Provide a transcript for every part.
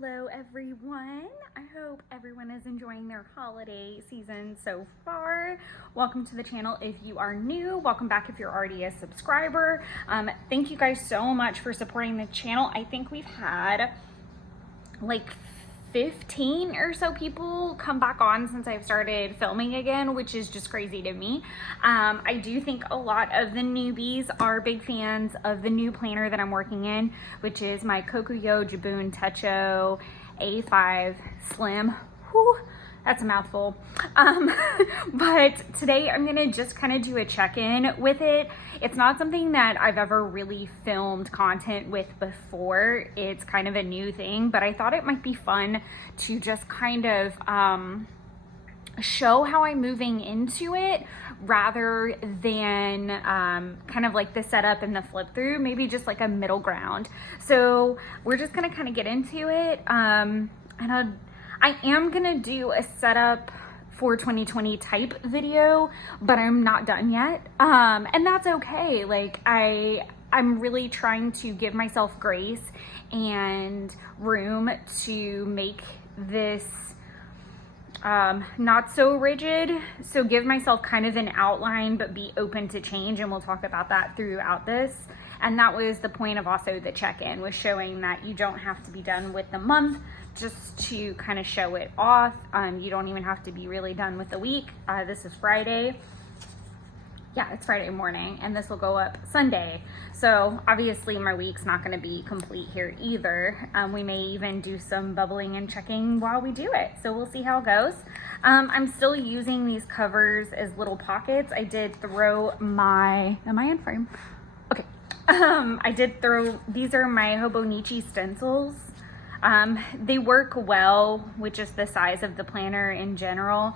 Hello everyone. I hope everyone is enjoying their holiday season so far. Welcome to the channel if you are new. Welcome back if you're already a subscriber. Thank you guys so much for supporting the channel. I think we've had like 15 or so people come back on since I've started filming again, which is just crazy to me. I do think a lot of the newbies are big fans of the new planner that I'm working in, which is my Kokuyo Jibun Techo A5 Slim. Whew, that's a mouthful. But today I'm gonna just kind of do a check-in with it. It's not something that I've ever really filmed content with before. It's kind of a new thing, but I thought it might be fun to just kind of show how I'm moving into it rather than kind of like the setup and the flip through, maybe just like a middle ground. So we're just gonna kind of get into it. And I am gonna do a setup for 2020 type video, but I'm not done yet. And that's okay. Like I'm really trying to give myself grace and room to make this not so rigid. So give myself kind of an outline, but be open to change. And we'll talk about that throughout this. And that was the point of also the check-in, was showing that you don't have to be done with the month just to kind of show it off. You don't even have to be really done with the week. This is Friday. Yeah, it's Friday morning, and this will go up Sunday. So obviously my week's not gonna be complete here either. We may even do some bubbling and checking while we do it. So we'll see how it goes. I'm still using these covers as little pockets. I did throw my, am I in frame? Okay. I did throw, these are my Hobonichi stencils. They work well with just the size of the planner in general.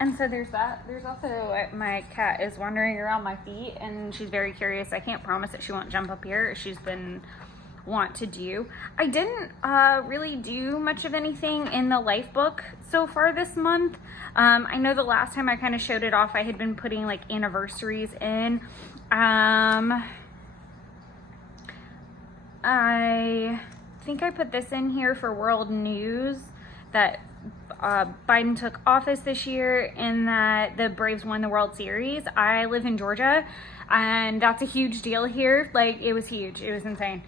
And so there's that. There's also, my cat is wandering around my feet and she's very curious. I can't promise that she won't jump up here. She's been want to do. I didn't really do much of anything in the life book so far this month. I know the last time I kind of showed it off, I had been putting like anniversaries in. I think I put this in here for world news, that Biden took office this year and that the Braves won the World Series. I live in Georgia and that's a huge deal here. Like, it was huge. It was insane.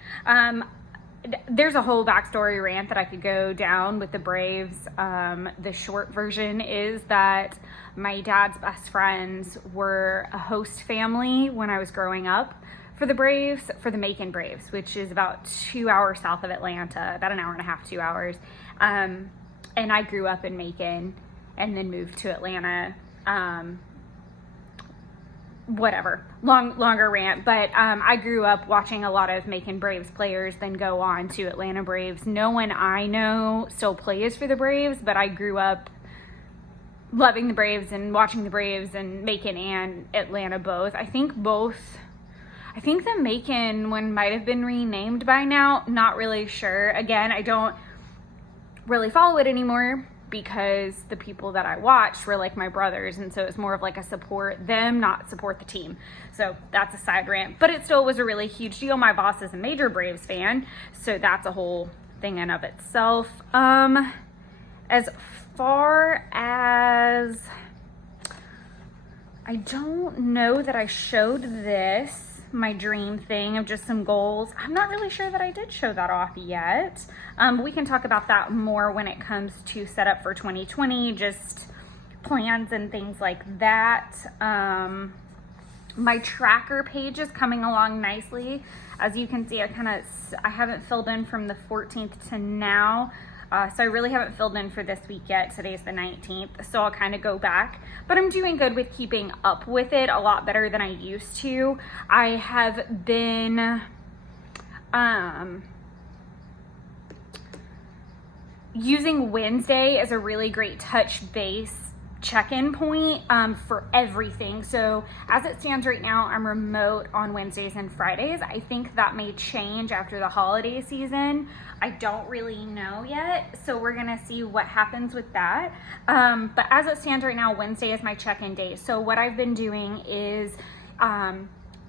There's a whole backstory rant that I could go down with the Braves. The short version is that my dad's best friends were a host family when I was growing up for the Braves, for the Macon Braves, which is about 2 hours south of Atlanta, about an hour and a half, 2 hours. And I grew up in Macon and then moved to Atlanta. Whatever, longer rant, but I grew up watching a lot of Macon Braves players then go on to Atlanta Braves. No one I know still plays for the Braves, but I grew up loving the Braves and watching the Braves and Macon and Atlanta both. I think the Macon one might have been renamed by now, not really sure. Again, I don't really follow it anymore because the people that I watched were like my brothers, and so it's more of like a support them, not support the team. So that's a side rant, but it still was a really huge deal. My boss is a major Braves fan, so that's a whole thing in of itself. As far as, I don't know that I showed this, my dream thing of just some goals. I'm not really sure that I did show that off yet. We can talk about that more when it comes to setup for 2020, just plans and things like that. My tracker page is coming along nicely. As you can see, I haven't filled in from the 14th to now. So I really haven't filled in for this week yet. Today's the 19th, so I'll kind of go back. But I'm doing good with keeping up with it, a lot better than I used to. I have been using Wednesday as a really great touch base check-in point for everything. So as it stands right now, I'm remote on Wednesdays and Fridays. I think that may change after the holiday season. I don't really know yet, so we're gonna see what happens with that. But as it stands right now, Wednesday is my check-in day. So what I've been doing is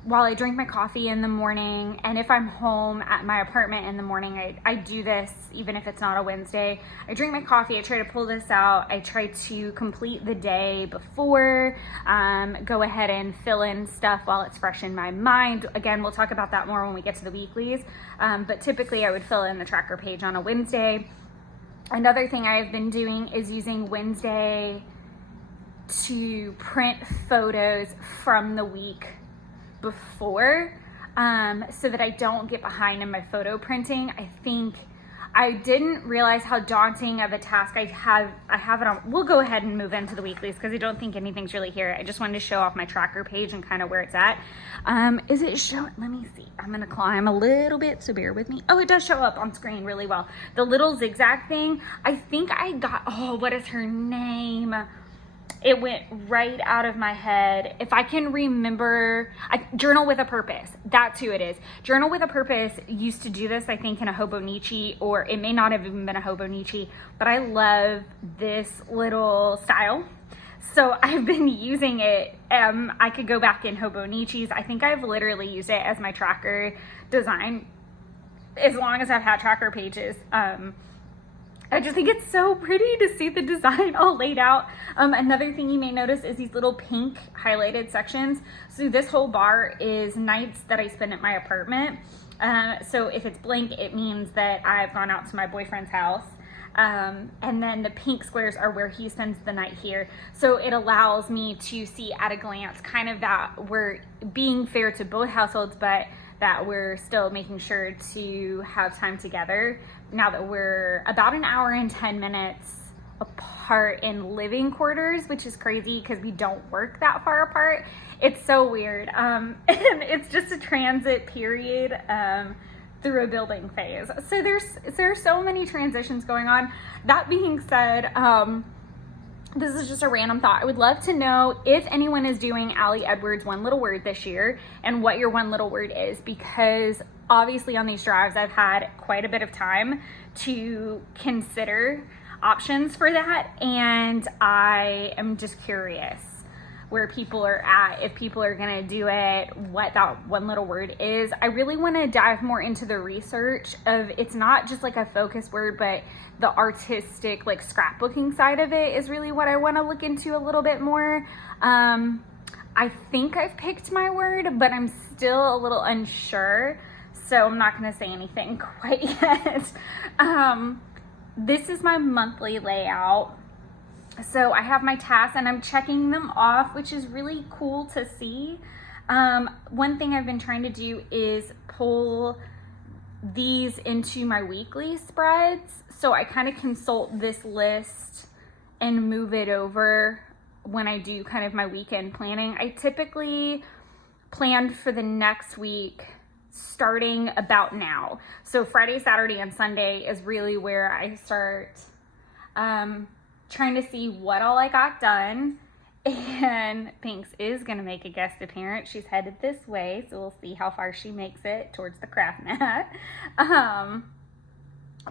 while I drink my coffee in the morning, and if I'm home at my apartment in the morning, I do this even if it's not a Wednesday. I drink my coffee, I try to pull this out, I try to complete the day before, go ahead and fill in stuff while it's fresh in my mind. Again, we'll talk about that more when we get to the weeklies, but typically I would fill in the tracker page on a Wednesday. Another thing I've been doing is using Wednesday to print photos from the week before, so that I don't get behind in my photo printing. I think I didn't realize how daunting of a task I have it on. We'll go ahead and move into the weeklies because I don't think anything's really here. I just wanted to show off my tracker page and kind of where it's at. Is it showing? Let me see. I'm gonna climb a little bit, so bear with me. Oh, it does show up on screen really well. The little zigzag thing, I think I got, oh, what is her name? It went right out of my head. If I can remember, Journal with a Purpose. That's who it is. Journal with a Purpose used to do this, I think, in a Hobonichi, or it may not have even been a Hobonichi, but I love this little style. So I've been using it. I could go back in Hobonichis. I think I've literally used it as my tracker design as long as I've had tracker pages. I just think it's so pretty to see the design all laid out. Another thing you may notice is these little pink highlighted sections. So this whole bar is nights that I spend at my apartment. So if it's blank, it means that I've gone out to my boyfriend's house. And then the pink squares are where he spends the night here. So it allows me to see at a glance kind of that we're being fair to both households, but that we're still making sure to have time together now that we're about an hour and 10 minutes apart in living quarters, which is crazy because we don't work that far apart. It's so weird. And it's just a transit period through a building phase. So there's so many transitions going on. That being said, this is just a random thought. I would love to know if anyone is doing Allie Edwards' one little word this year and what your one little word is, because obviously on these drives I've had quite a bit of time to consider options for that, and I am just curious where people are at, if people are gonna do it, what that one little word is. I really wanna dive more into the research of, it's not just like a focus word, but the artistic, like scrapbooking side of it is really what I wanna look into a little bit more. I think I've picked my word, but I'm still a little unsure, so I'm not gonna say anything quite yet. This is my monthly layout. So I have my tasks and I'm checking them off, which is really cool to see. One thing I've been trying to do is pull these into my weekly spreads. So I kind of consult this list and move it over when I do kind of my weekend planning. I typically plan for the next week starting about now. So Friday, Saturday, and Sunday is really where I start trying to see what all I got done. And Pinks is gonna make a guest appearance. She's headed this way, so we'll see how far she makes it towards the craft mat.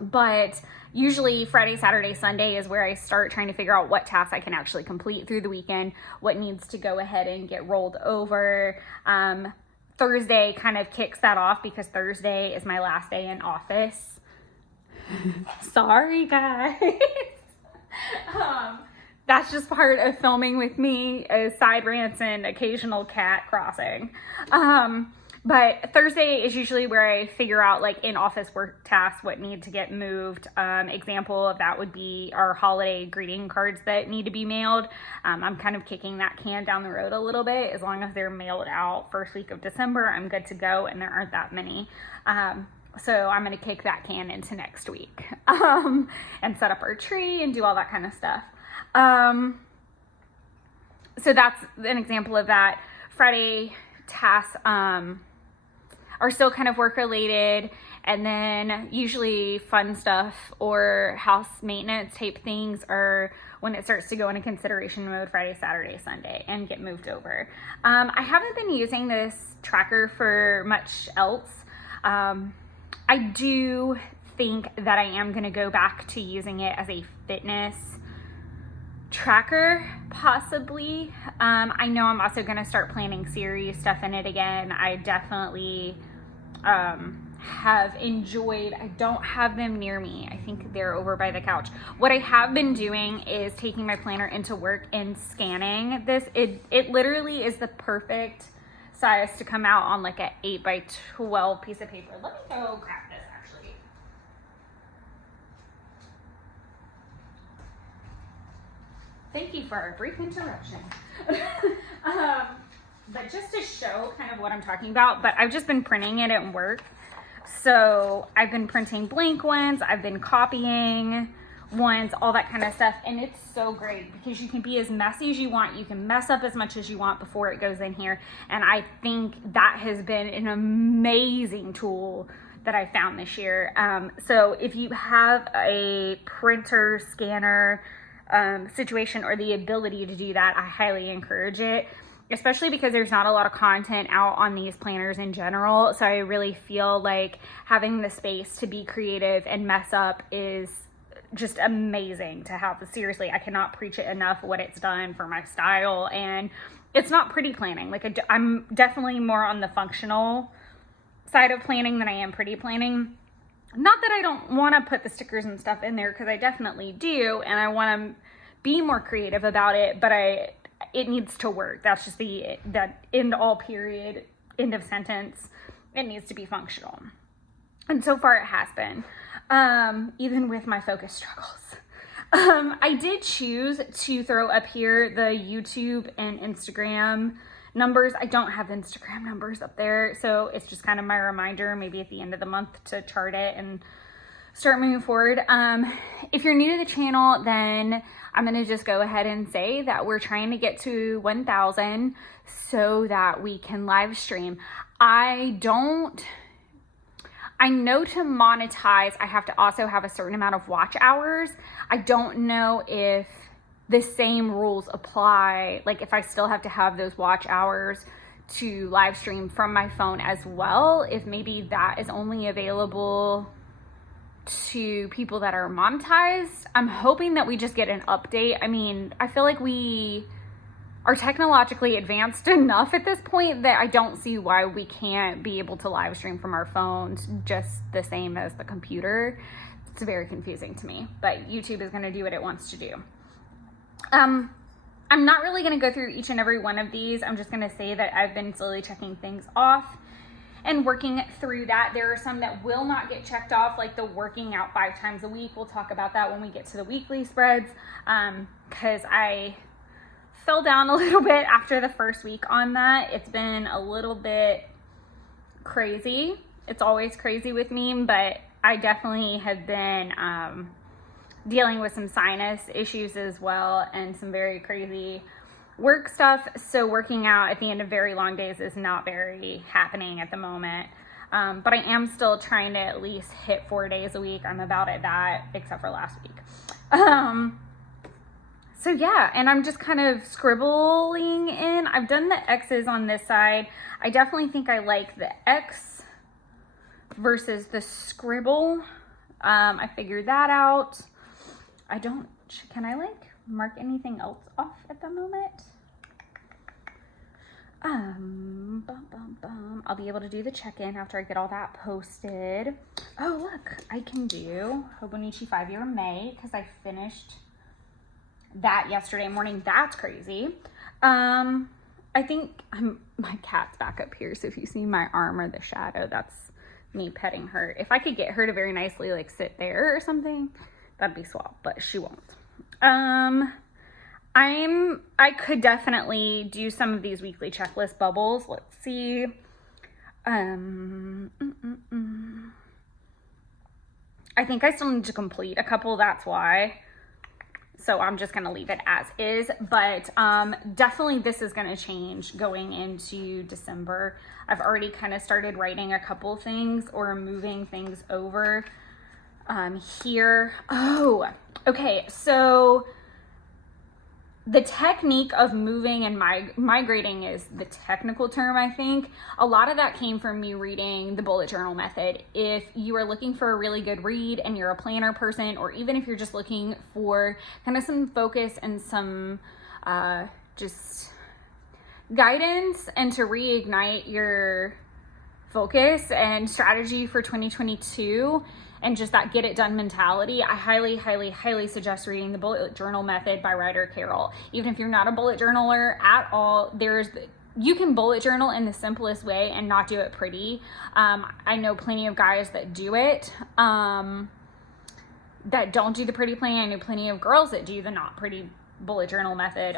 But usually Friday, Saturday, Sunday is where I start trying to figure out what tasks I can actually complete through the weekend, what needs to go ahead and get rolled over. Thursday kind of kicks that off because Thursday is my last day in office. Sorry, guys. That's just part of filming with me, side rants and occasional cat crossing. But Thursday is usually where I figure out, like, in-office work tasks, what need to get moved. Example of that would be our holiday greeting cards that need to be mailed. I'm kind of kicking that can down the road a little bit. As long as they're mailed out first week of December, I'm good to go, and there aren't that many. So I'm going to kick that can into next week and set up our tree and do all that kind of stuff. So that's an example of that. Friday tasks are still kind of work related, and then usually fun stuff or house maintenance type things are when it starts to go into consideration mode Friday, Saturday, Sunday, and get moved over. I haven't been using this tracker for much else. I do think that I am going to go back to using it as a fitness tracker, possibly. I know I'm also going to start planning series stuff in it again. I definitely have enjoyed, I don't have them near me. I think they're over by the couch. What I have been doing is taking my planner into work and scanning this. It literally is the perfect size to come out on like an 8x12 piece of paper. Let me go grab this actually. Thank you for a brief interruption. But just to show kind of what I'm talking about, but I've just been printing it at work. So I've been printing blank ones, I've been copying ones, all that kind of stuff. And it's so great because you can be as messy as you want. You can mess up as much as you want before it goes in here. And I think that has been an amazing tool that I found this year. So if you have a printer, scanner situation or the ability to do that, I highly encourage it. Especially because there's not a lot of content out on these planners in general. So I really feel like having the space to be creative and mess up is just amazing to have. Seriously, I cannot preach it enough what it's done for my style. And it's not pretty planning. Like I'm definitely more on the functional side of planning than I am pretty planning. Not that I don't want to put the stickers and stuff in there, because I definitely do. And I want to be more creative about it, but it needs to work. That's just that end all period, end of sentence. It needs to be functional. And so far it has been, even with my focus struggles. I did choose to throw up here the YouTube and Instagram numbers. I don't have Instagram numbers up there, so it's just kind of my reminder, maybe at the end of the month, to chart it and start moving forward. If you're new to the channel, then I'm going to just go ahead and say that we're trying to get to 1,000 so that we can live stream. I know to monetize, I have to also have a certain amount of watch hours. I don't know if the same rules apply, like if I still have to have those watch hours to live stream from my phone as well, if maybe that is only available to people that are monetized. I'm hoping that we just get an update. I mean, I feel like we are technologically advanced enough at this point that I don't see why we can't be able to live stream from our phones just the same as the computer. It's very confusing to me, but YouTube is going to do what it wants to do. I'm not really going to go through each and every one of these. I'm just going to say that I've been slowly checking things off and working through that. There are some that will not get checked off, like the working out 5 times a week. We'll talk about that when we get to the weekly spreads, because I fell down a little bit after the first week on that. It's been a little bit crazy. It's always crazy with me, but I definitely have been dealing with some sinus issues as well and some very crazy work stuff. So working out at the end of very long days is not very happening at the moment. But I am still trying to at least hit 4 days a week. I'm about at that, except for last week. So yeah, and I'm just kind of scribbling in. I've done the X's on this side. I definitely think I like the X versus the scribble. I figured that out. Can I like mark anything else off at the moment? I'll be able to do the check-in after I get all that posted. Oh, look, I can do Hobonichi 5-year May because I finished that yesterday morning. That's crazy. I think my cat's back up here, so if you see my arm or the shadow, that's me petting her. If I could get her to very nicely like sit there or something, that'd be swell, but she won't. I could definitely do some of these weekly checklist bubbles. Let's see. I think I still need to complete a couple, that's why. So I'm just going to leave it as is, but definitely this is going to change going into December. I've already kind of started writing a couple things or moving things over here. Oh, okay. So the technique of moving and migrating is the technical term, I think. A lot of that came from me reading the bullet journal method. If you are looking for a really good read and you're a planner person, or even if you're just looking for kind of some focus and some just guidance and to reignite your focus and strategy for 2022, and just that get it done mentality, I highly suggest reading the bullet journal method by Ryder Carroll. Even if you're not a bullet journaler at all, you can bullet journal in the simplest way and not do it pretty. I know plenty of guys that do it, that don't do the pretty plan. I know plenty of girls that do the not pretty bullet journal method.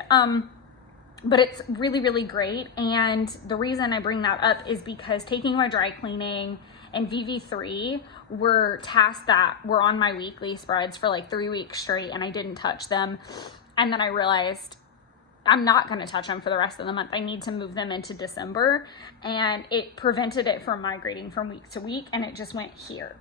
But it's really great. And the reason I bring that up is because taking my dry cleaning and VV3 were tasks that were on my weekly spreads for like 3 weeks straight, and I didn't touch them. And then I realized I'm not going to touch them for the rest of the month. I need to move them into December, and it prevented it from migrating from week to week, and it just went here.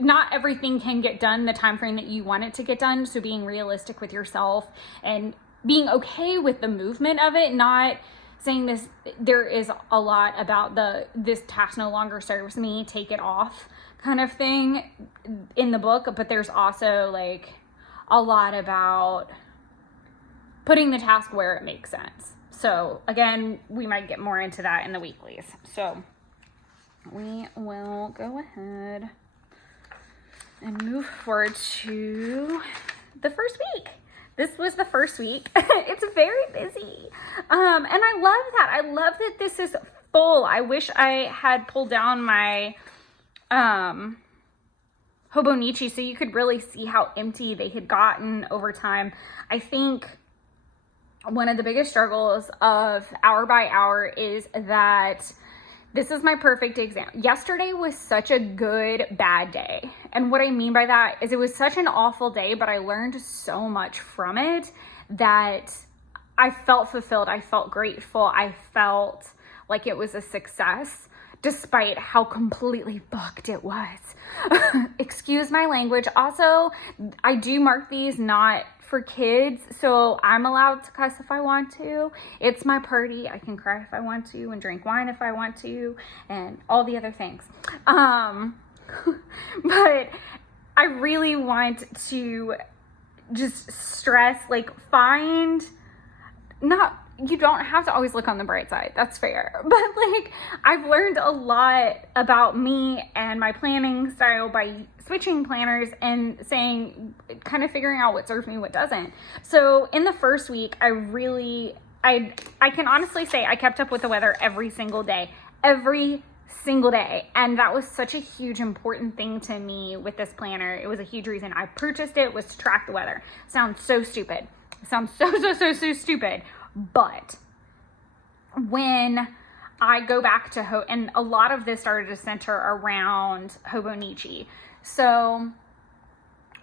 Not everything can get done the time frame that you want it to get done, so being realistic with yourself and being okay with the movement of it, not saying this, there is a lot about this task no longer serves me, take it off kind of thing in the book, but there's also like a lot about putting the task where it makes sense. So again, we might get more into that in the weeklies. So we will go ahead and move forward to the first week. This was the first week. It's very busy. And I love that. I love that this is full. I wish I had pulled down my Hobonichi so you could really see how empty they had gotten over time. I think one of the biggest struggles of hour by hour is that this is my perfect example. Yesterday was such a good, bad day. And what I mean by that is it was such an awful day, but I learned so much from it that I felt fulfilled. I felt grateful. I felt like it was a success, despite how completely fucked it was. Excuse my language. Also, I do mark these not for kids, so I'm allowed to cuss if I want to. It's my party. I can cry if I want to and drink wine if I want to and all the other things. But I really want to just stress, like, you don't have to always look on the bright side. That's fair. But like, I've learned a lot about me and my planning style by switching planners and kind of figuring out what serves me, what doesn't. So in the first week, I can honestly say I kept up with the weather every single day. And that was such a huge important thing to me with this planner. It was a huge reason I purchased it, was to track the weather. Sounds so stupid. Sounds so stupid. But when I go back to and a lot of this started to center around Hobonichi. So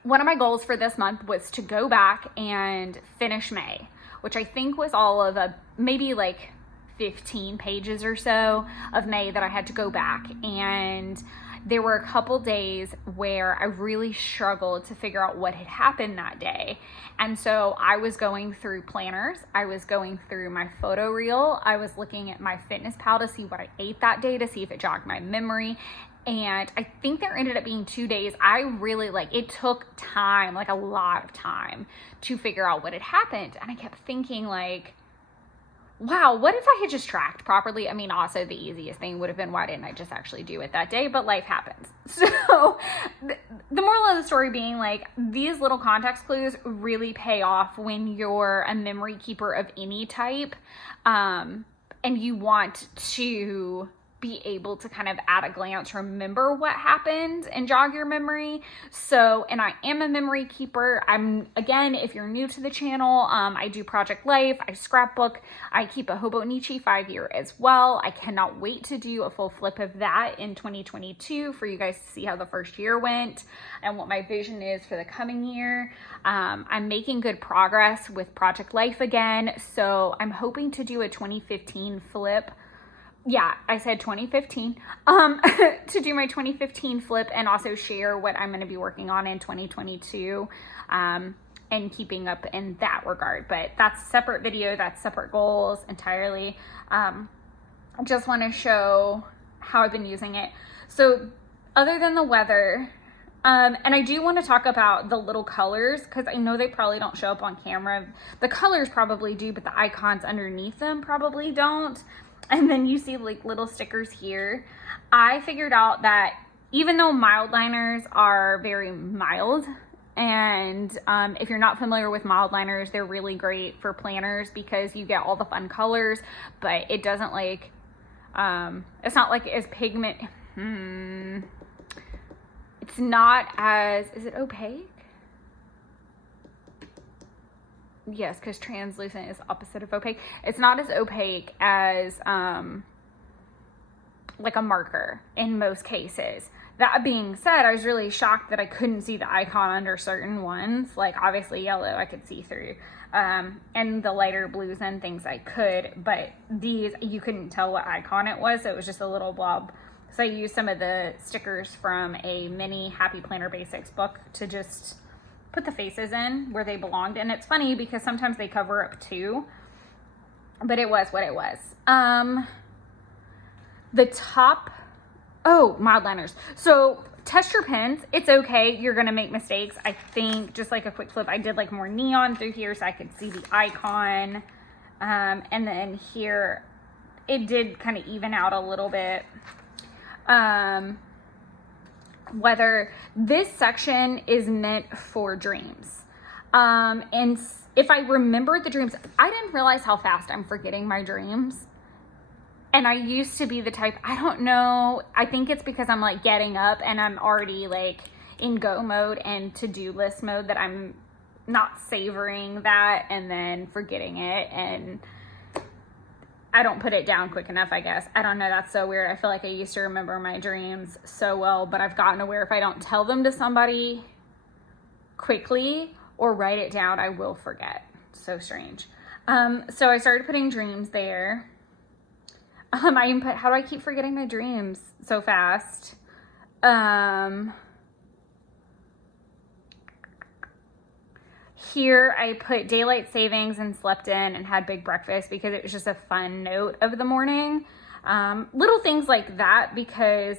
one of my goals for this month was to go back and finish May, which I think was all of maybe like 15 pages or so of May that I had to go back. And there were a couple days where I really struggled to figure out what had happened that day. And so I was going through planners. I was going through my photo reel. I was looking at my MyFitnessPal to see what I ate that day, to see if it jogged my memory. And I think there ended up being 2 days. It took time, like a lot of time, to figure out what had happened. And I kept thinking, like, wow, what if I had just tracked properly? I mean, also the easiest thing would have been, why didn't I just actually do it that day? But life happens. So the moral of the story being, like, these little context clues really pay off when you're a memory keeper of any type, and you want to be able to kind of at a glance remember what happened and jog your memory. So, and I am a memory keeper. Again, if you're new to the channel, I do Project Life, I scrapbook, I keep a Hobonichi 5-year as well. I cannot wait to do a full flip of that in 2022 for you guys to see how the first year went and what my vision is for the coming year. I'm making good progress with Project Life again, so I'm hoping to do a 2015 flip. Yeah, I said 2015, to do my 2015 flip and also share what I'm going to be working on in 2022. and keeping up in that regard. But that's a separate video, that's separate goals entirely. I just want to show how I've been using it. So other than the weather, and I do want to talk about the little colors, because I know they probably don't show up on camera. The colors probably do, but the icons underneath them probably don't. And then you see like little stickers here. I figured out that even though mild liners are very mild, and if you're not familiar with mild liners, they're really great for planners because you get all the fun colors, but it doesn't like, it's not like as pigment, it's not as, is it opaque? Yes, because translucent is opposite of opaque. It's not as opaque as like a marker in most cases. That being said, I was really shocked that I couldn't see the icon under certain ones. Like obviously yellow I could see through, and the lighter blues and things I could, but these you couldn't tell what icon it was, so it was just a little blob. So I used some of the stickers from a mini Happy Planner Basics book to just put the faces in where they belonged. And it's funny because sometimes they cover up too, but it was what it was. The top, oh, mild liners. So texture pens, it's okay. You're gonna make mistakes. I think just like a quick flip, I did like more neon through here so I could see the icon. And then here, it did kind of even out a little bit. Whether this section is meant for dreams. And if I remember the dreams, I didn't realize how fast I'm forgetting my dreams. And I used to be the type, I don't know, I think it's because I'm like getting up and I'm already like in go mode and to-do list mode that I'm not savoring that and then forgetting it, and I don't put it down quick enough, I guess. I don't know, that's so weird. I feel like I used to remember my dreams so well, but I've gotten aware if I don't tell them to somebody quickly or write it down, I will forget. So strange. So I started putting dreams there. I even put, how do I keep forgetting my dreams so fast? Here I put daylight savings and slept in and had big breakfast because it was just a fun note of the morning. Little things like that, because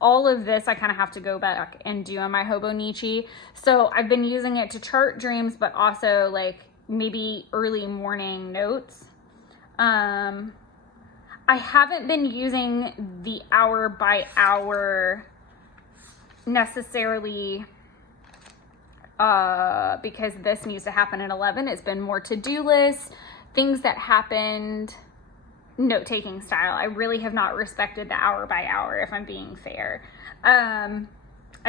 all of this I kind of have to go back and do on my Hobonichi. So I've been using it to chart dreams, but also like maybe early morning notes. I haven't been using the hour by hour necessarily because this needs to happen at 11. It's been more to-do lists, things that happened, note-taking style. I really have not respected the hour by hour, if I'm being fair. I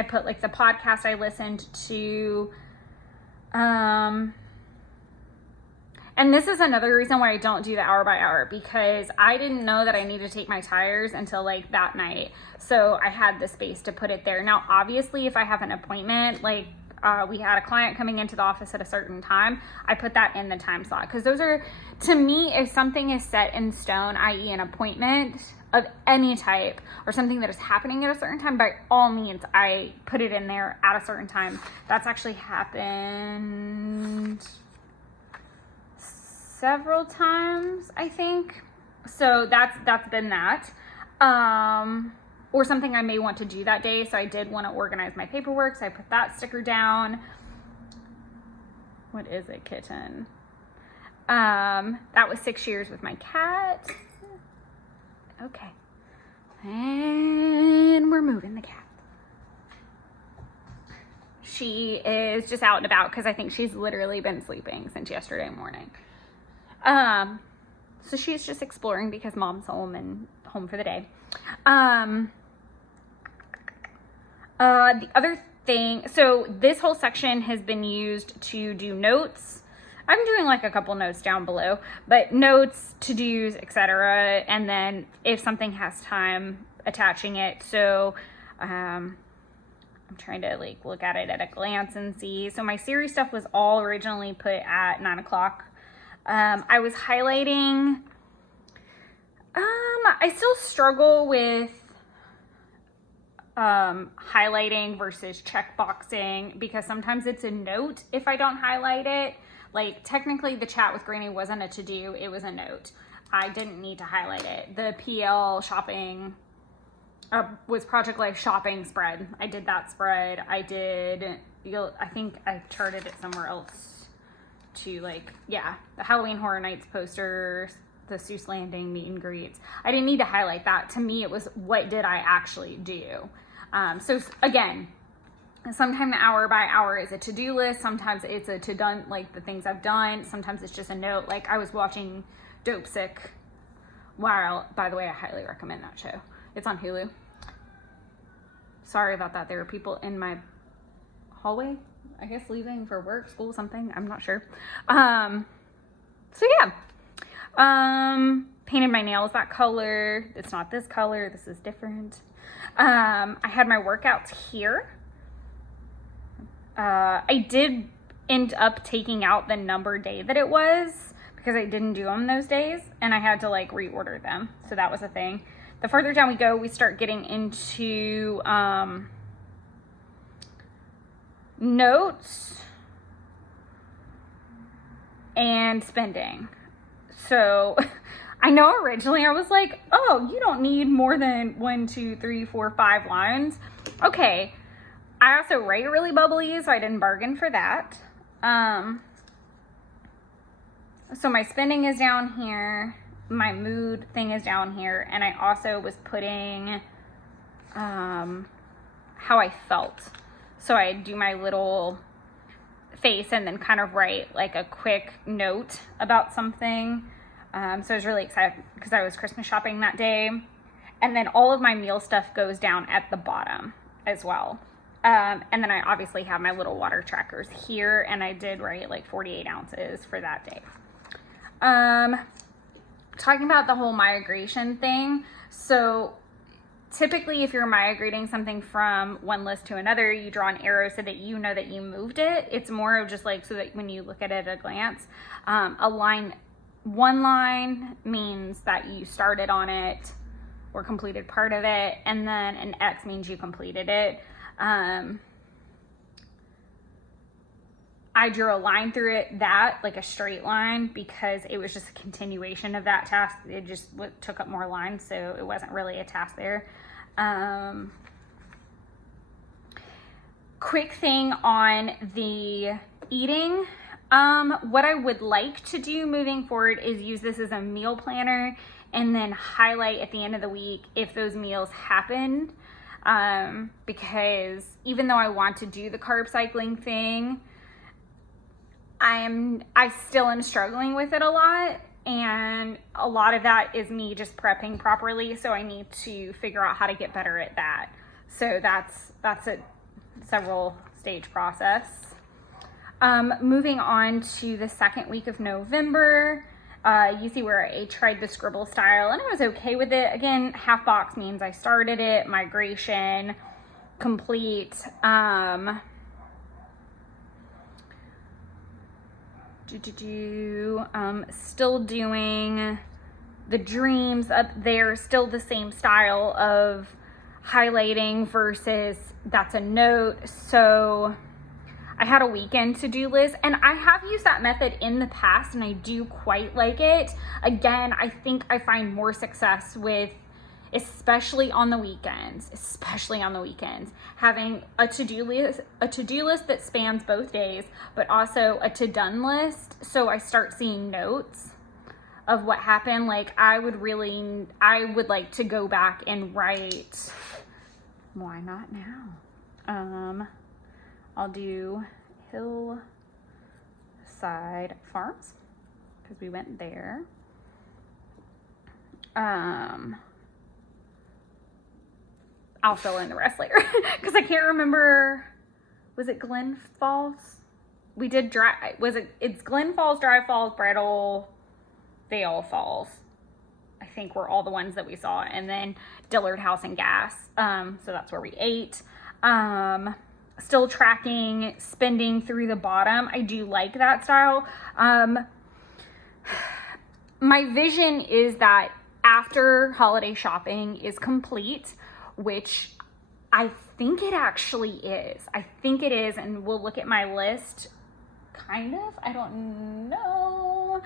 put like the podcast I listened to, and this is another reason why I don't do the hour by hour, because I didn't know that I needed to take my tires until like that night. So I had the space to put it there. Now, obviously, if I have an appointment, like we had a client coming into the office at a certain time, I put that in the time slot. Because those are, to me, if something is set in stone, i.e. an appointment of any type or something that is happening at a certain time, by all means, I put it in there at a certain time. That's actually happened several times, I think. So that's been that. Or something I may want to do that day. So I did want to organize my paperwork, so I put that sticker down. What is it, kitten? That was 6 years with my cat. Okay. And we're moving the cat. She is just out and about because I think she's literally been sleeping since yesterday morning. So she's just exploring because mom's home and home for the day. The other thing, so this whole section has been used to do notes. I'm doing like a couple notes down below, but notes, to-dos, etc. And then if something has time, attaching it. So, I'm trying to like look at it at a glance and see. So my series stuff was all originally put at 9 o'clock. I was highlighting, I still struggle with highlighting versus checkboxing, because sometimes it's a note if I don't highlight it. Like technically the chat with Granny wasn't a to-do, it was a note. I didn't need to highlight it. The PL shopping was Project Life shopping spread. I did that spread. I think I charted it somewhere else to, like, yeah, the Halloween Horror Nights posters, the Seuss Landing meet and greets. I didn't need to highlight that. To me, it was what did I actually do? So again, sometimes hour by hour is a to-do list. Sometimes it's a to-done, like the things I've done. Sometimes it's just a note. Like I was watching Dope Sick. Wow, by the way, I highly recommend that show. It's on Hulu. Sorry about that. There were people in my hallway, I guess leaving for work, school, something. I'm not sure. So yeah. Painted my nails that color. It's not this color. This is different. I had my workouts here. I did end up taking out the number day that it was because I didn't do them those days and I had to like reorder them. So that was a thing. The further down we go, we start getting into notes and spending. So I know originally I was like, oh, you don't need more than 1, 2, 3, 4, 5 lines. Okay. I also write really bubbly, so I didn't bargain for that. So my spending is down here. My mood thing is down here. And I also was putting how I felt. So I do my little face and then kind of write like a quick note about something. So I was really excited because I was Christmas shopping that day. And then all of my meal stuff goes down at the bottom as well. And then I obviously have my little water trackers here, and I did write like 48 ounces for that day. Talking about the whole migration thing. So typically if you're migrating something from one list to another, you draw an arrow so that you know that you moved it. It's more of just like, so that when you look at it at a glance, one line means that you started on it or completed part of it. And then an X means you completed it. I drew a line through it, like a straight line, because it was just a continuation of that task. It just took up more lines, so it wasn't really a task there. Quick thing on the eating. What I would like to do moving forward is use this as a meal planner and then highlight at the end of the week if those meals happened. Because even though I want to do the carb cycling thing, I still am struggling with it a lot. And a lot of that is me just prepping properly. So I need to figure out how to get better at that. So that's a several stage process. Moving on to the second week of November. You see where I tried the scribble style and I was okay with it. Again, half box means I started it, migration, complete. Still doing the dreams up there, still the same style of highlighting versus that's a note. So I had a weekend to-do list, and I have used that method in the past and I do quite like it. Again, I think I find more success with, especially on the weekends, having a to-do list that spans both days, but also a to-done list. So I start seeing notes of what happened. Like I would like to go back and write, why not now? I'll do Hillside Farms because we went there. I'll fill in the rest later because I can't remember. Was it Glen Falls? We did it's Glen Falls, Dry Falls, Brattle, Vale Falls. I think were all the ones that we saw. And then Dillard House and Gas. So that's where we ate. Still tracking spending through the bottom. I do like that style. My vision is that after holiday shopping is complete, which I think it actually is. I think it is, and we'll look at my list, kind of. I don't know.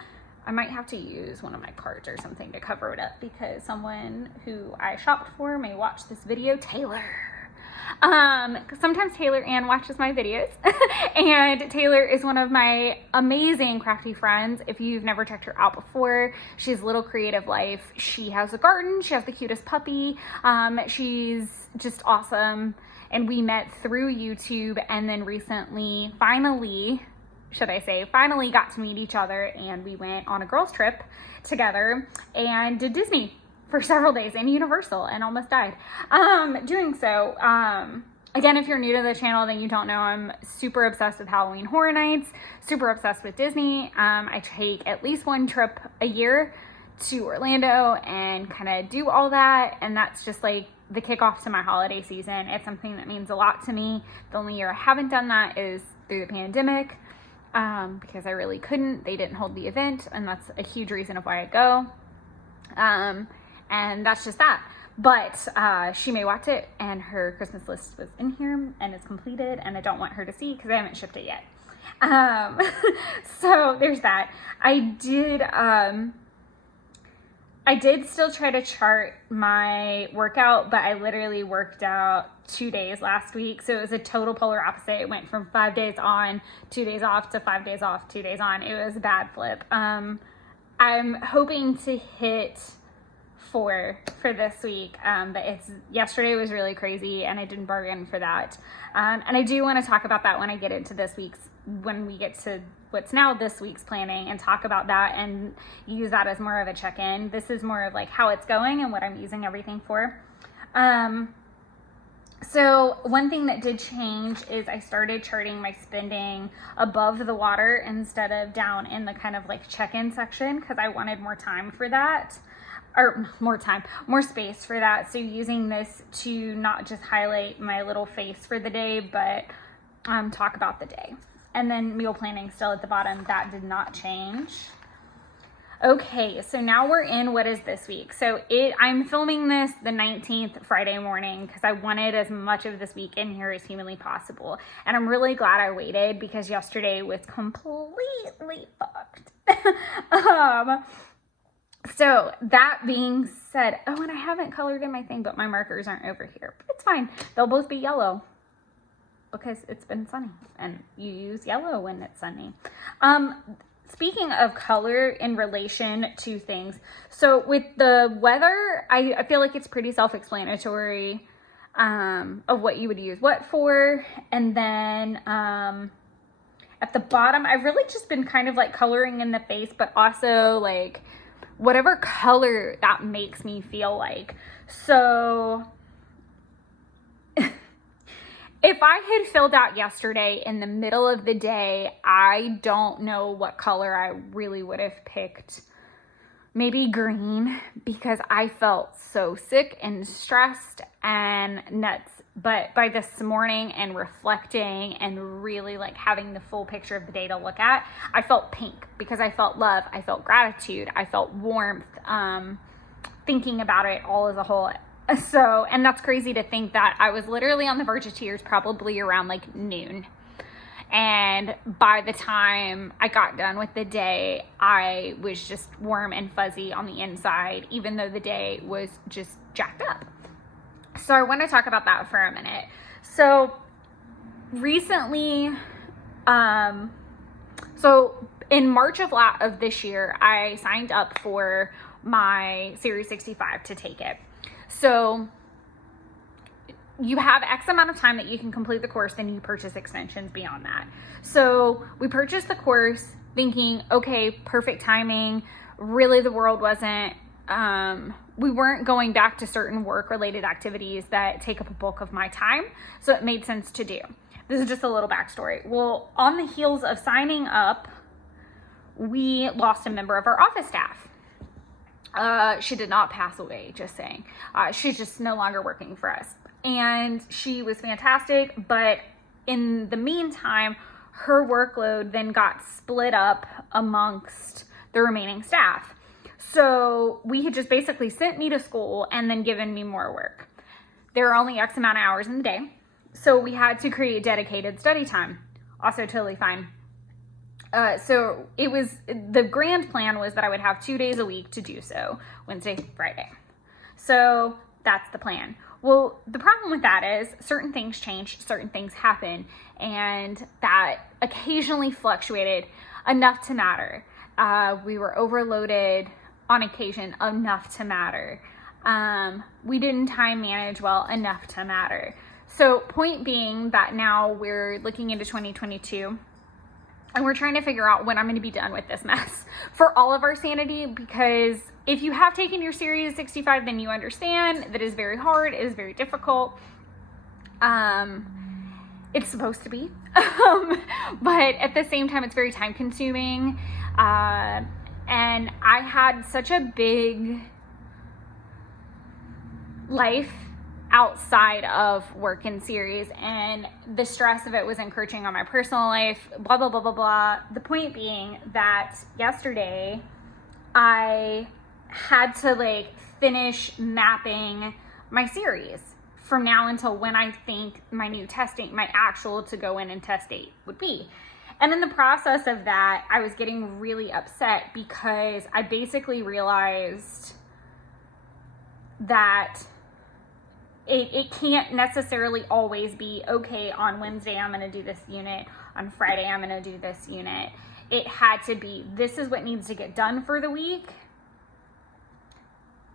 I might have to use one of my cards or something to cover it up because someone who I shopped for may watch this video, Taylor. Sometimes Taylor Ann watches my videos and Taylor is one of my amazing crafty friends. If you've never checked her out before, she's Little Creative Life. She has a garden. She has the cutest puppy. She's just awesome. And we met through YouTube, and then recently, finally got to meet each other, and we went on a girls trip together and did Disney for several days and Universal, and almost died doing so. Again, if you're new to the channel, then you don't know, I'm super obsessed with Halloween Horror Nights, super obsessed with Disney. I take at least one trip a year to Orlando and kind of do all that, and that's just like the kickoff to my holiday season. It's something that means a lot to me. The only year I haven't done that is through the pandemic, because I really couldn't. They didn't hold the event, and that's a huge reason of why I go. And that's just that. But she may watch it, and her Christmas list was in here and it's completed, and I don't want her to see because I haven't shipped it yet. So there's that. I did still try to chart my workout, but I literally worked out 2 days last week. So it was a total polar opposite. It went from 5 days on, 2 days off, to 5 days off, 2 days on. It was a bad flip. I'm hoping to hit 4 for this week, but yesterday was really crazy and I didn't bargain for that. And I do want to talk about that when I get into when we get to what's now this week's planning, and talk about that and use that as more of a check-in. This is more of like how it's going and what I'm using everything for. So one thing that did change is I started charting my spending above the water instead of down in the kind of like check-in section, because I wanted more time for that. Or more space for that. So using this to not just highlight my little face for the day, but talk about the day. And then meal planning still at the bottom, that did not change. Okay, so now we're in what is this week. So I'm filming this the 19th Friday morning because I wanted as much of this week in here as humanly possible. And I'm really glad I waited because yesterday was completely fucked. So that being said, oh, and I haven't colored in my thing, but my markers aren't over here. But it's fine. They'll both be yellow because it's been sunny, and you use yellow when it's sunny. Speaking of color in relation to things, so with the weather, I feel like it's pretty self-explanatory of what you would use what for. And then at the bottom, I've really just been kind of like coloring in the face, but also like whatever color that makes me feel like. So if I had filled out yesterday in the middle of the day, I don't know what color I really would have picked. Maybe green, because I felt so sick and stressed and nuts. But by this morning and reflecting and really like having the full picture of the day to look at, I felt pink because I felt love, I felt gratitude, I felt warmth, thinking about it all as a whole. So, and that's crazy to think that I was literally on the verge of tears probably around like noon. And by the time I got done with the day, I was just warm and fuzzy on the inside, even though the day was just jacked up. So I want to talk about that for a minute. So recently, so in March of this year, I signed up for my Series 65 to take it. So you have X amount of time that you can complete the course, then you purchase extensions beyond that. So we purchased the course thinking, okay, perfect timing. Really, the world wasn't, we weren't going back to certain work-related activities that take up a bulk of my time, so it made sense to do. This is just a little backstory. Well, on the heels of signing up, we lost a member of our office staff. She did not pass away, just saying. She's just no longer working for us. And she was fantastic, but in the meantime, her workload then got split up amongst the remaining staff. So we had just basically sent me to school and then given me more work. there are only X amount of hours in the day. So we had to create dedicated study time. Also totally fine. So it was, the grand plan was that I would have 2 days a week to do so, Wednesday, Friday. So that's the plan. Well, the problem with that is certain things change, certain things happen, and that occasionally fluctuated enough to matter. We were overloaded on occasion enough to matter. We didn't time manage well enough to matter. So point being that now we're looking into 2022 and we're trying to figure out when I'm going to be done with this mess for all of our sanity, because if you have taken your series 65, then you understand that is very hard. It is very difficult. It's supposed to be, but at the same time, it's very time consuming. And I had such a big life outside of work and series, and the stress of it was encroaching on my personal life, blah, blah, blah, blah, blah. The point being that yesterday I had to finish mapping my series from now until when I think my new testing, my actual to go in and test date would be. And in the process of that, I was getting really upset because I basically realized that it can't necessarily always be, okay, on Wednesday I'm going to do this unit, on Friday I'm going to do this unit. It had to be, this is what needs to get done for the week,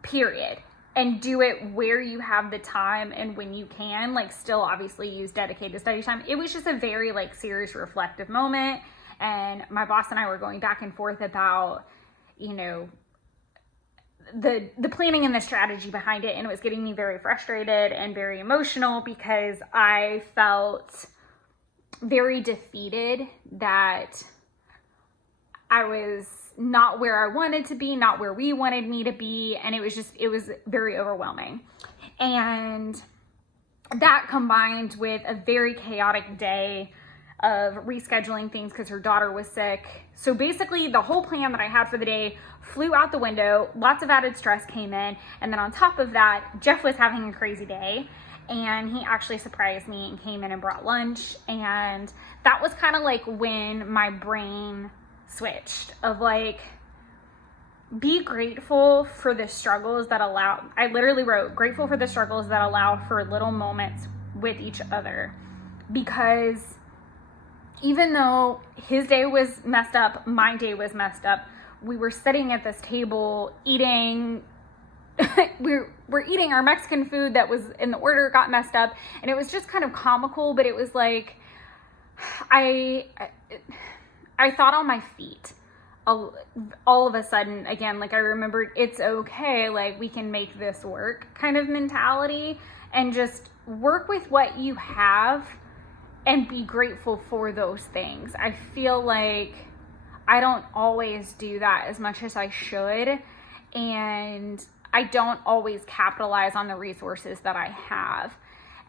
period. And do it where you have the time and when you can, still obviously use dedicated study time. It was just a very serious reflective moment. And my boss and I were going back and forth about, the planning and the strategy behind it, and it was getting me very frustrated and very emotional because I felt very defeated that I was not where I wanted to be, not where we wanted me to be, and it was very overwhelming. And that combined with a very chaotic day of rescheduling things because her daughter was sick. So basically the whole plan that I had for the day flew out the window. Lots of added stress came in. And then on top of that, Jeff was having a crazy day and he actually surprised me and came in and brought lunch. And that was kind of when my brain switched of be grateful for the struggles that allow, I literally wrote, grateful for the struggles that allow for little moments with each other. Because even though his day was messed up, my day was messed up, we were sitting at this table eating, we're eating our Mexican food that was in the order, got messed up, and it was just kind of comical, but it was I thought on my feet all of a sudden, again, I remembered it's okay, we can make this work kind of mentality, and just work with what you have and be grateful for those things. I feel like I don't always do that as much as I should, and I don't always capitalize on the resources that I have,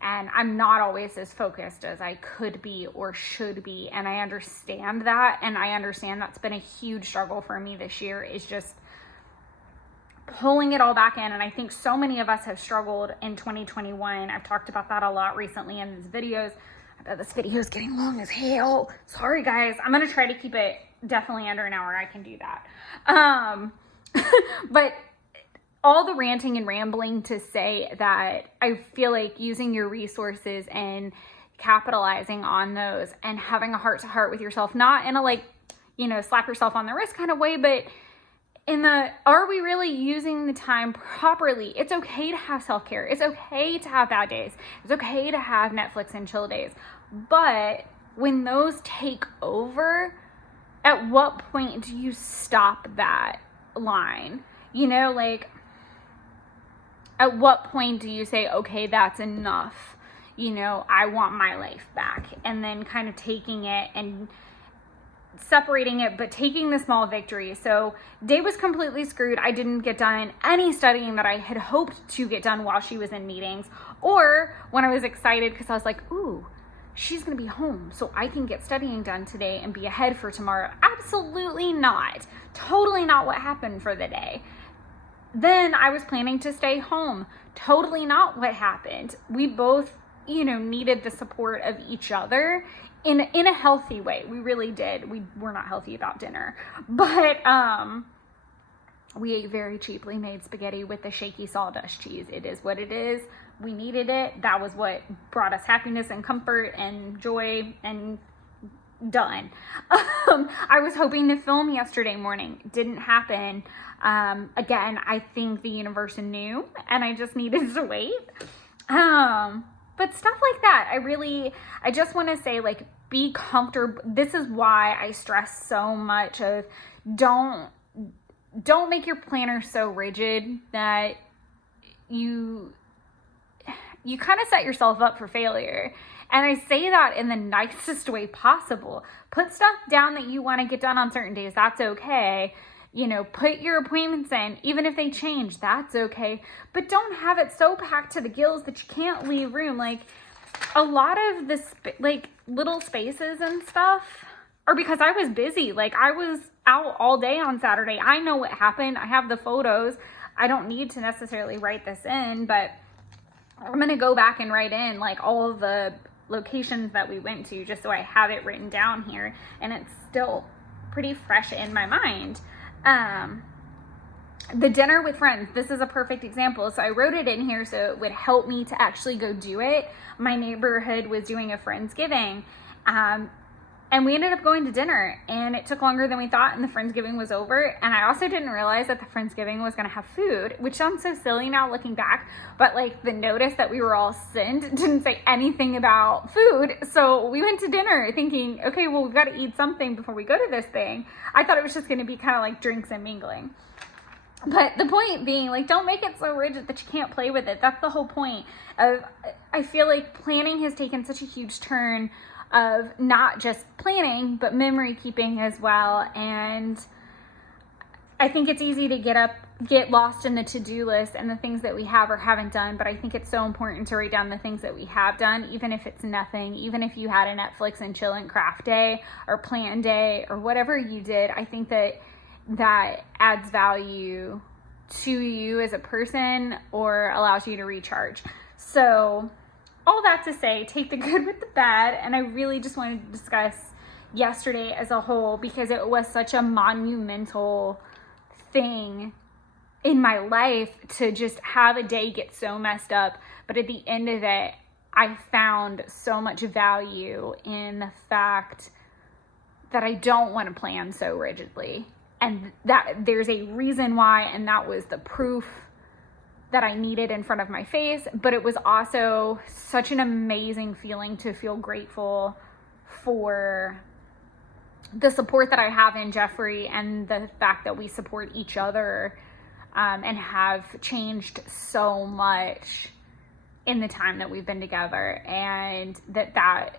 and I'm not always as focused as I could be or should be, and I understand that, and I understand that's been a huge struggle for me this year, is just pulling it all back in. And I think so many of us have struggled in 2021. I've talked about that a lot recently in these videos. This video is getting long as hell. Sorry guys. I'm going to try to keep it definitely under an hour. I can do that. But all the ranting and rambling to say that I feel like using your resources and capitalizing on those and having a heart to heart with yourself, not in a slap yourself on the wrist kind of way, but in the, are we really using the time properly? It's okay to have self-care. It's okay to have bad days. It's okay to have Netflix and chill days. But when those take over, at what point do you stop that line? At what point do you say, okay, that's enough? I want my life back. And then kind of taking it and separating it, but taking the small victory. So day was completely screwed. I didn't get done any studying that I had hoped to get done while she was in meetings, or when I was excited because I was like, ooh, she's going to be home, so I can get studying done today and be ahead for tomorrow. Absolutely not. Totally not what happened for the day. then I was planning to stay home. Totally not what happened. We both, you know, needed the support of each other in a healthy way. We really did. We were not healthy about dinner, but we ate very cheaply made spaghetti with the shaky sawdust cheese. It is what it is. We needed it. That was what brought us happiness and comfort and joy, and done. I was hoping to film yesterday morning. Didn't happen. Again, I think the universe knew and I just needed to wait. But stuff like that, I just want to say, like, be comfortable. This is why I stress so much of don't make your planner so rigid that you kind of set yourself up for failure. And I say that in the nicest way possible. Put stuff down that you want to get done on certain days. That's okay. You know, put your appointments in, even if they change, that's okay. But don't have it so packed to the gills that you can't leave room. Like, a lot of this, like, little spaces and stuff are because I was busy. Like, I was out all day on Saturday. I know what happened. I have the photos. I don't need to necessarily write this in, but I'm going to go back and write in, like, all of the locations that we went to, just so I have it written down here, and it's still pretty fresh in my mind. The dinner with friends, this is a perfect example. So I wrote it in here so it would help me to actually go do it. My neighborhood was doing a Friendsgiving, and we ended up going to dinner, and it took longer than we thought, and the Friendsgiving was over. And I also didn't realize that the Friendsgiving was going to have food, which sounds so silly now looking back, but like the notice that we were all sent didn't say anything about food. So we went to dinner thinking, okay, well, we've got to eat something before we go to this thing. I thought it was just going to be kind of like drinks and mingling. But the point being, like, don't make it so rigid that you can't play with it. That's the whole point of, I feel like planning has taken such a huge turn of not just planning, but memory keeping as well. And I think it's easy to get lost in the to-do list and the things that we have or haven't done. But I think it's so important to write down the things that we have done, even if it's nothing, even if you had a Netflix and chill and craft day or plan day or whatever you did. I think that adds value to you as a person or allows you to recharge. So all that to say, take the good with the bad. And I really just wanted to discuss yesterday as a whole because it was such a monumental thing in my life to just have a day get so messed up. But at the end of it, I found so much value in the fact that I don't want to plan so rigidly. And that there's a reason why, and that was the proof that I needed in front of my face. But it was also such an amazing feeling to feel grateful for the support that I have in Jeffrey and the fact that we support each other and have changed so much in the time that we've been together. And that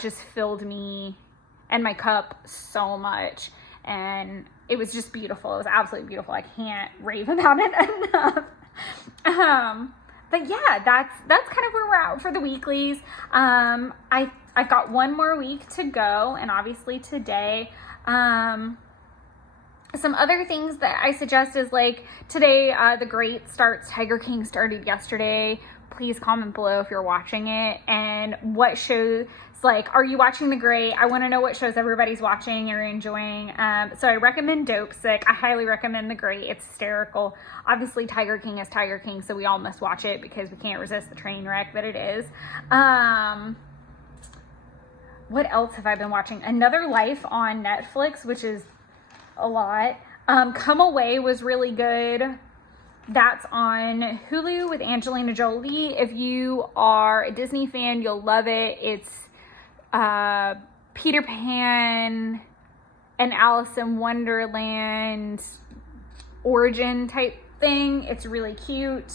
just filled me and my cup so much. And it was just beautiful. It was absolutely beautiful. I can't rave about it enough. But yeah, that's kind of where we're at for the weeklies. I've got one more week to go, and obviously today. Some other things that I suggest is, like, today, The Great starts. Tiger King started yesterday. Please comment below if you're watching it and what shows. Like, are you watching The Great? I want to know what shows everybody's watching or enjoying. So I recommend Dope Sick. I highly recommend The Great. It's hysterical. Obviously, Tiger King is Tiger King, so we all must watch it because we can't resist the train wreck that it is. What else have I been watching? Another Life on Netflix, which is a lot. Come Away was really good. That's on Hulu with Angelina Jolie. If you are a Disney fan, you'll love it. It's Peter Pan and Alice in Wonderland origin type thing. It's really cute.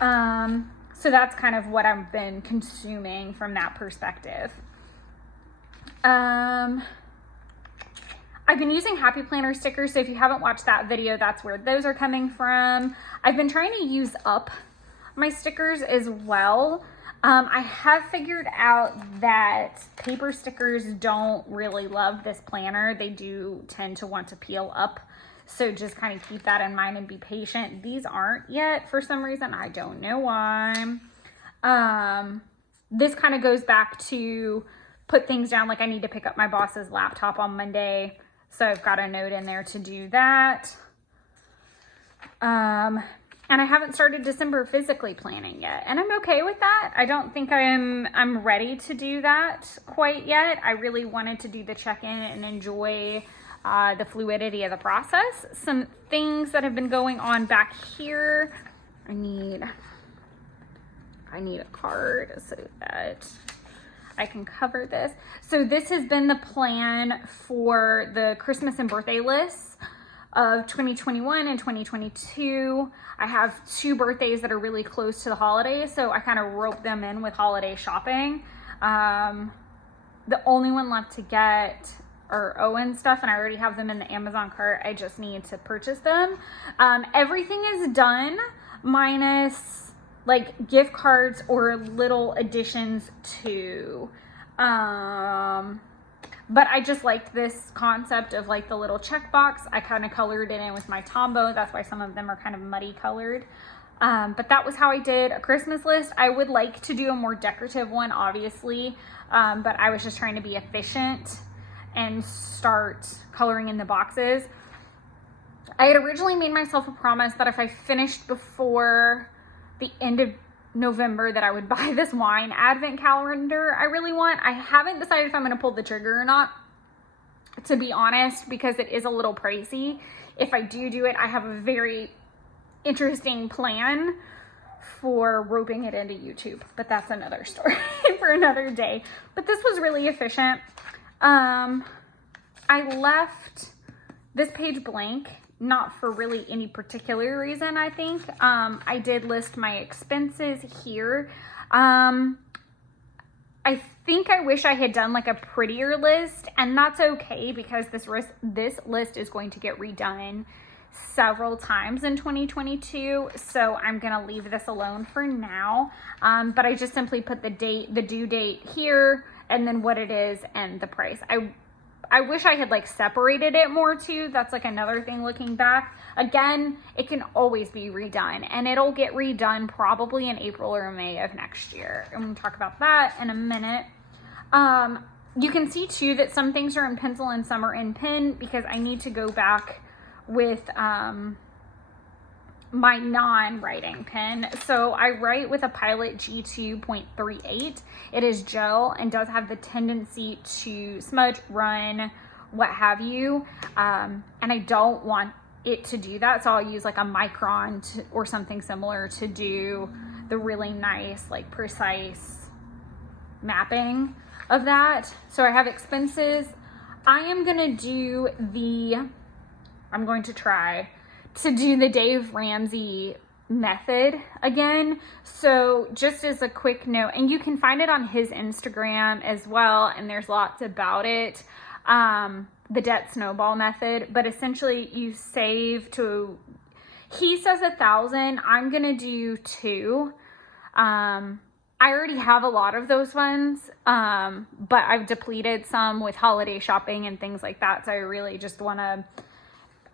So that's kind of what I've been consuming from that perspective. I've been using Happy Planner stickers, so if you haven't watched that video, that's where those are coming from. I've been trying to use up my stickers as well. I have figured out that paper stickers don't really love this planner. They do tend to want to peel up. So just kind of keep that in mind and be patient. These aren't yet for some reason. I don't know why. This kind of goes back to put things down. Like I need to pick up my boss's laptop on Monday. So I've got a note in there to do that. And I haven't started December physically planning yet. And I'm okay with that. I don't think I'm ready to do that quite yet. I really wanted to do the check-in and enjoy the fluidity of the process. Some things that have been going on back here. I need a card so that I can cover this. So this has been the plan for the Christmas and birthday lists of 2021 and 2022. I have 2 birthdays that are really close to the holidays, so I kind of rope them in with holiday shopping. The only one left to get are Owen stuff, and I already have them in the Amazon cart. I just need to purchase them. Everything is done minus like gift cards or little additions to but I just liked this concept of like the little checkbox. I kind of colored it in with my Tombow. That's why some of them are kind of muddy colored. But that was how I did a Christmas list. I would like to do a more decorative one, obviously. But I was just trying to be efficient and start coloring in the boxes. I had originally made myself a promise that if I finished before the end of November that I would buy this wine advent calendar I really want. I haven't decided if I'm going to pull the trigger or not, to be honest, because it is a little pricey. If I do it, I have a very interesting plan for roping it into YouTube, but that's another story for another day. But this was really efficient. I left this page blank, not for really any particular reason, I think. I did list my expenses here. I think I wish I had done like a prettier list, and that's okay because this list is going to get redone several times in 2022. So I'm going to leave this alone for now. But I just simply put the due date here, and then what it is and the price. I wish I had like separated it more too. That's like another thing looking back. Again, it can always be redone, and it'll get redone probably in April or May of next year. And we'll talk about that in a minute. You can see too that some things are in pencil and some are in pen because I need to go back with my non-writing pen. So I write with a Pilot G2.38. It is gel and does have the tendency to smudge, run, what have you. And I don't want it to do that. So I'll use like a Micron or something similar to do the really nice, like precise mapping of that. So I have expenses. I'm going to try to do the Dave Ramsey method again. So just as a quick note, and you can find it on his Instagram as well, and there's lots about it, the debt snowball method. But essentially you save to, he says 1,000, I'm gonna do 2. I already have a lot of those ones, but I've depleted some with holiday shopping and things like that. So I really just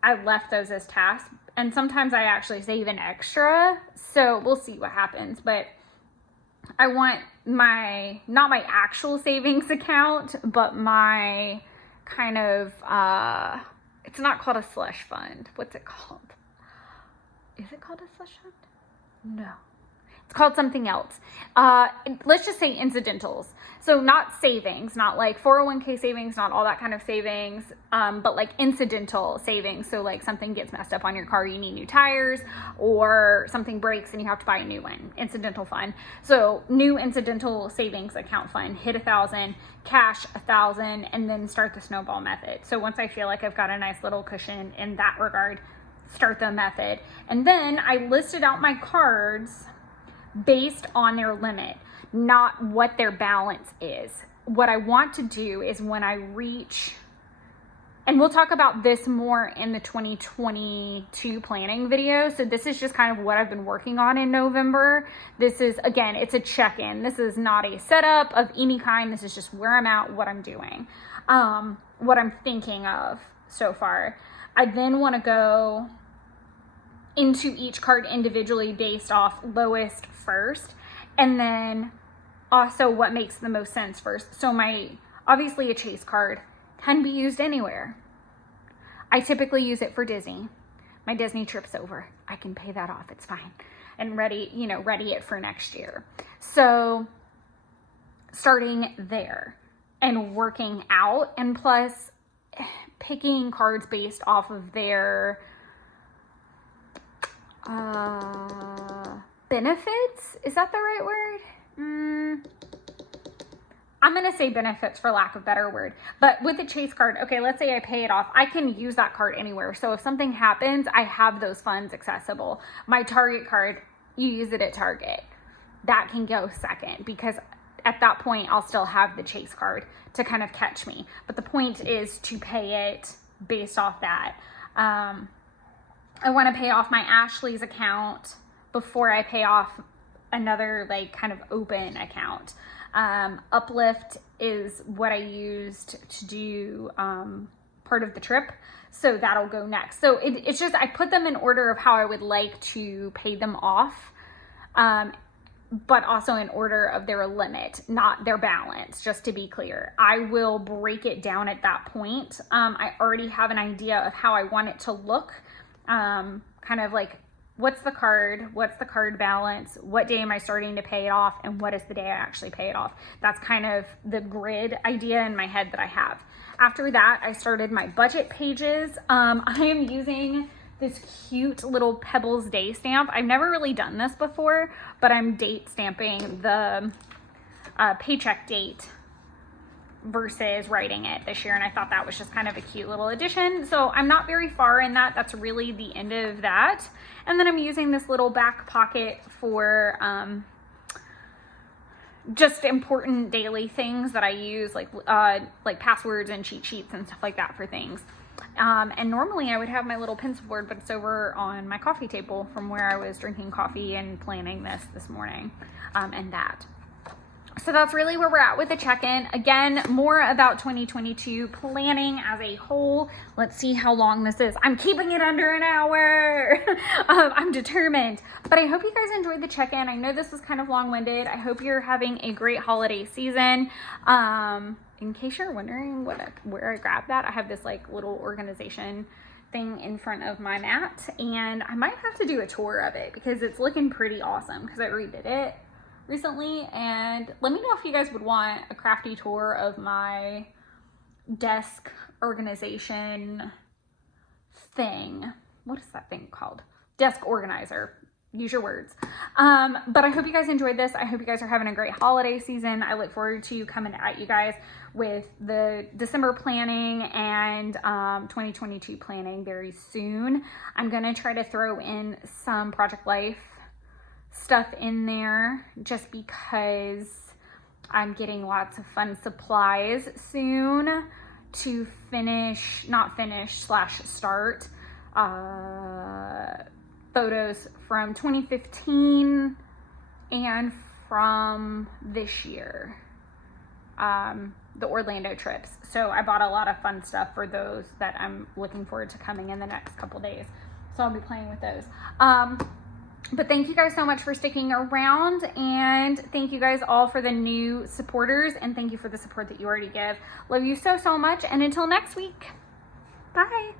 I left those as tasks, and sometimes I actually save an extra, so we'll see what happens. But I want not my actual savings account, but my kind of, it's not called a slush fund. What's it called? Is it called a slush fund? No. It's called something else. Let's just say incidentals. So not savings, not like 401k savings, not all that kind of savings, but like incidental savings. So like something gets messed up on your car, you need new tires, or something breaks and you have to buy a new one. Incidental fund. So new incidental savings account fund, hit 1,000, cash 1,000, and then start the snowball method. So once I feel like I've got a nice little cushion in that regard, start the method. And then I listed out my cards based on their limit, not what their balance is. What I want to do is when I reach, and we'll talk about this more in the 2022 planning video. So this is just kind of what I've been working on in November. This is, again, it's a check-in. This is not a setup of any kind. This is just where I'm at, what I'm doing, what I'm thinking of so far. I then want to go into each card individually based off lowest first, and then also what makes the most sense first. So obviously a chase card can be used anywhere. I typically use it for Disney. My Disney trip's over. I can pay that off. It's fine. And ready it for next year. So starting there and working out, and plus picking cards based off of their benefits. Is that the right word? I'm going to say benefits for lack of a better word. But with the chase card, okay, let's say I pay it off. I can use that card anywhere. So if something happens, I have those funds accessible. My Target card, you use it at Target. That can go second, because at that point, I'll still have the chase card to kind of catch me. But the point is to pay it based off that. I want to pay off my Ashley's account before I pay off another like kind of open account. Uplift is what I used to do part of the trip, so that'll go next. So it's just, I put them in order of how I would like to pay them off, but also in order of their limit, not their balance, just to be clear. I will break it down at that point. I already have an idea of how I want it to look, kind of like, what's the card balance, what day am I starting to pay it off, and what is the day I actually pay it off. That's kind of the grid idea in my head that I have. After that, I started my budget pages. I am using this cute little Pebbles day stamp. I've never really done this before, but I'm date stamping the paycheck date versus writing it this year, and I thought that was just kind of a cute little addition. So I'm not very far in that. That's really the end of that. And then I'm using this little back pocket for just important daily things that I use, like passwords and cheat sheets and stuff like that for things. And normally I would have my little pencil board, but it's over on my coffee table from where I was drinking coffee and planning this morning, and that. So that's really where we're at with the check-in. Again, more about 2022 planning as a whole. Let's see how long this is. I'm keeping it under an hour. I'm determined. But I hope you guys enjoyed the check-in. I know this was kind of long-winded. I hope you're having a great holiday season. In case you're wondering where I grabbed that, I have this like little organization thing in front of my mat, and I might have to do a tour of it because it's looking pretty awesome, because I redid it recently. And let me know if you guys would want a crafty tour of my desk organization thing. What is that thing called? Desk organizer. Use your words. But I hope you guys enjoyed this. I hope you guys are having a great holiday season. I look forward to coming at you guys with the December planning and 2022 planning very soon. I'm going to try to throw in some Project Life stuff in there just because I'm getting lots of fun supplies soon to start photos from 2015 and from this year, the Orlando trips. So I bought a lot of fun stuff for those that I'm looking forward to coming in the next couple days. So I'll be playing with those. But thank you guys so much for sticking around, and thank you guys all for the new supporters, and thank you for the support that you already give. Love you so, so much, and until next week, bye.